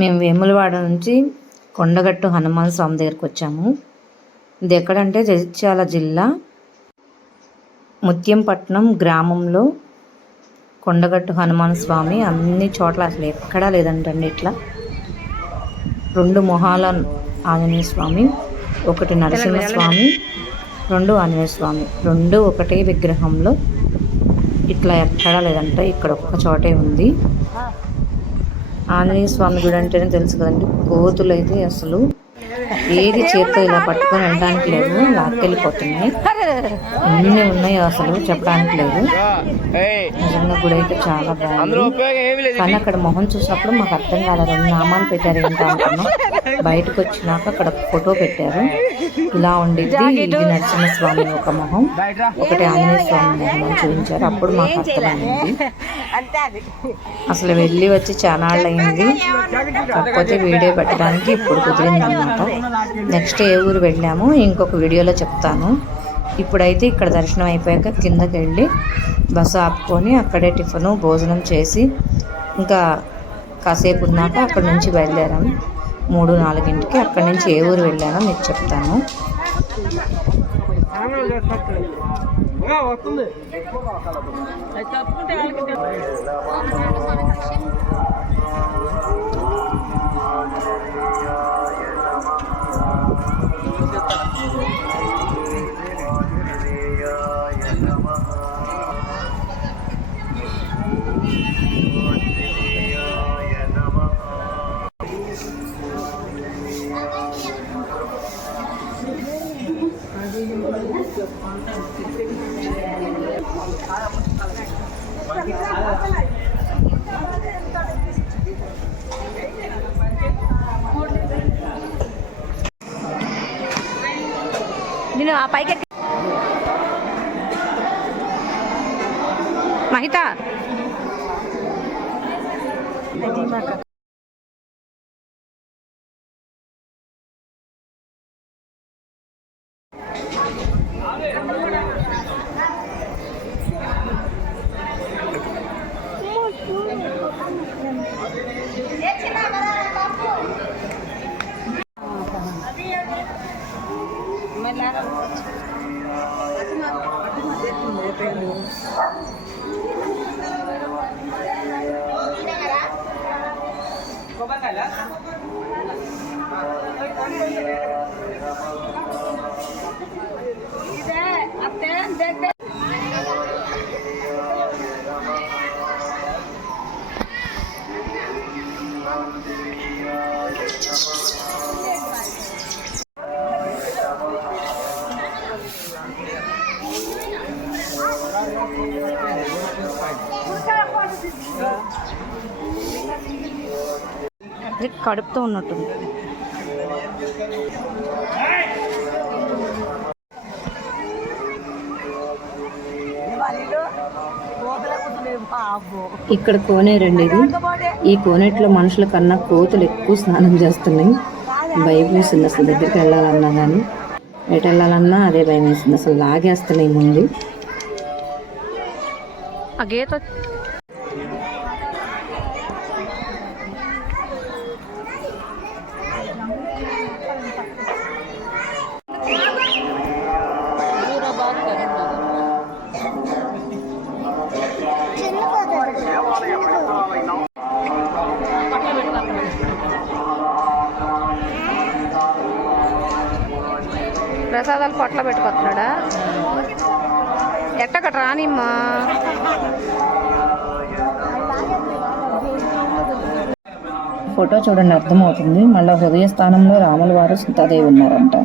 మేము వేములవాడ నుంచి కొండగట్టు హనుమాన్ స్వామి దగ్గరికి వచ్చాము. ఇది ఎక్కడంటే జగిత్యాల జిల్లా ముత్యంపట్నం గ్రామంలో కొండగట్టు హనుమాన్ స్వామి. అన్ని చోట్ల అసలు ఎక్కడా లేదంటండి ఇట్లా 2 మొహాల ఆంజనేయ స్వామి, 1 నరసింహస్వామి, 2 ఆంజనేయ స్వామి, 2 ఒకటే విగ్రహంలో. ఇట్లా ఎక్కడా లేదంట, ఇక్కడ ఒక్క చోటే ఉంది. ఆంజనేయ స్వామి గుడి అంటేనే తెలుసు కదండి, కోతులు అయితే అసలు ఏది చేత్తో ఇలా పట్టుకొని వెళ్ళడానికి లేదు, లాక్కెళ్ళిపోతున్నాయి. అన్నీ ఉన్నాయి, అసలు చెప్పడానికి లేదు. నిజంగా గుడి అయితే చాలా బాగుంది. కానీ అక్కడ మొహం చూసినప్పుడు మాకు అర్థం కాలేదు, 2 నామాలు పెట్టారు ఏంటో అనుకున్నాం. బయటకు వచ్చినాక అక్కడ ఫోటో పెట్టారు, ఇలా ఉండిద్ది. ఇది నరసింహస్వామి ఒక మొహం, ఒకటి ఆంజనేయ స్వామి మొహం అని చూపించారు. అప్పుడు మాకు అర్థమైంది. అసలు వెళ్ళి వచ్చి చానాళ్ళు అయింది, కాకపోతే వీడియో పెట్టడానికి ఇప్పుడు కుదిరింది అన్నమాట. నెక్స్ట్ ఏ ఊరు వెళ్ళాము ఇంకొక వీడియోలో చెప్తాను. ఇప్పుడైతే ఇక్కడ దర్శనం అయిపోయాక కిందకి వెళ్ళి బస్సు ఆపుకొని అక్కడే టిఫిను భోజనం చేసి ఇంకా కాసేపు ఉన్నాక అక్కడ నుంచి బయలుదేరాము. 3-4ంటికి అక్కడి నుంచి ఏ ఊరు వెళ్ళానో మీకు చెప్తాను. నేను ఆ పైకి మహిత కడుపుతో ఉన్నట్టుంది. ఇక్కడ కోనేరండి ఇది. ఈ కోనేట్లో మనుషుల కన్నా కోతులు ఎక్కువ స్నానం చేస్తున్నాయి. భయం వేస్తుంది అసలు, దగ్గరికి వెళ్ళాలన్నా కానీ ఎటు వెళ్ళాలన్నా అదే భయం వేస్తుంది. అసలు లాగేస్తున్నాయి ముందు. ఆ గీత ప్రసాదాలు పొట్ల పెట్టుకొస్తున్నాడా? ఎట్టకట రానిమ్మా. ఫోటో చూడండి అర్థమవుతుంది. మళ్ళీ హృదయ స్థానంలో రాముల వారు సీతాదేవి ఉన్నారంట.